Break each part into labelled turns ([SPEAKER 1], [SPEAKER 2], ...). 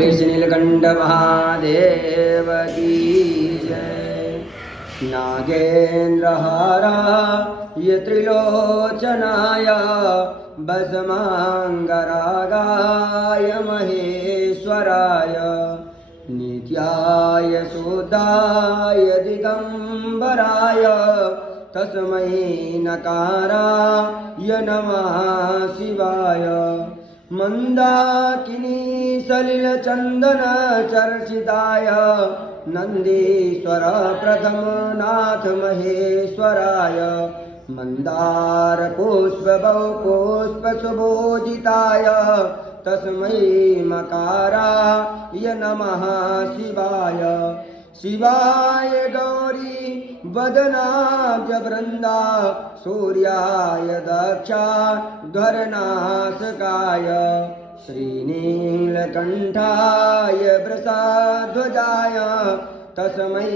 [SPEAKER 1] बोले श्री नीलकंठ महादेव की जय नागेन्द्रहारा य त्रिलोचनाय भस्माङ्गरागाय महेश्वराय नित्याय शुद्धाय दिगम्बराय तस्मै नकाराय नमः शिवाय मन्दाकिनी सलिलचन्दनचर्चिताय नन्दीश्वर प्रथमनाथ महेश्वराय मन्दारपुष्पबौ पुष्पसुभोजिताय तस्मै मकाराय नमः शिवाय। शिवाय गौरी वदनाब्जवृन्दा सूर्याय दक्षा ध्वरनाशकाय श्रीनीलकण्ठाय वृषाध्वजाय तस्मै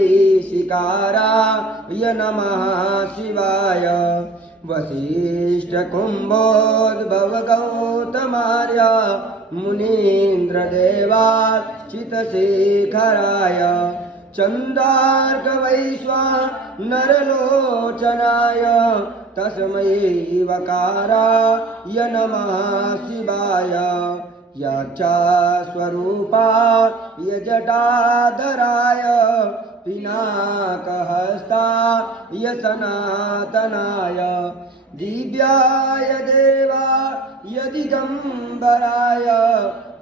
[SPEAKER 1] शिकाराय नमः शिवाय। वसिष्ठकुम्भोद्भवगौतमार्य मुनीन्द्रदेवार्चितशेखराय चन्दार्कवैश्वा नरलोचनाय तस्मै वकाराय नमः शिवाय यक्षस्वरूपाय जटाधराय पिनाकहस्ताय सनातनाय दिव्याय देवाय दिगम्बराय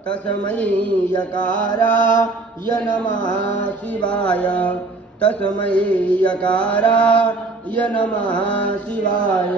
[SPEAKER 1] तस्मै यकाराय नमः शिवाय तस्मै यकाराय नमः शिवाय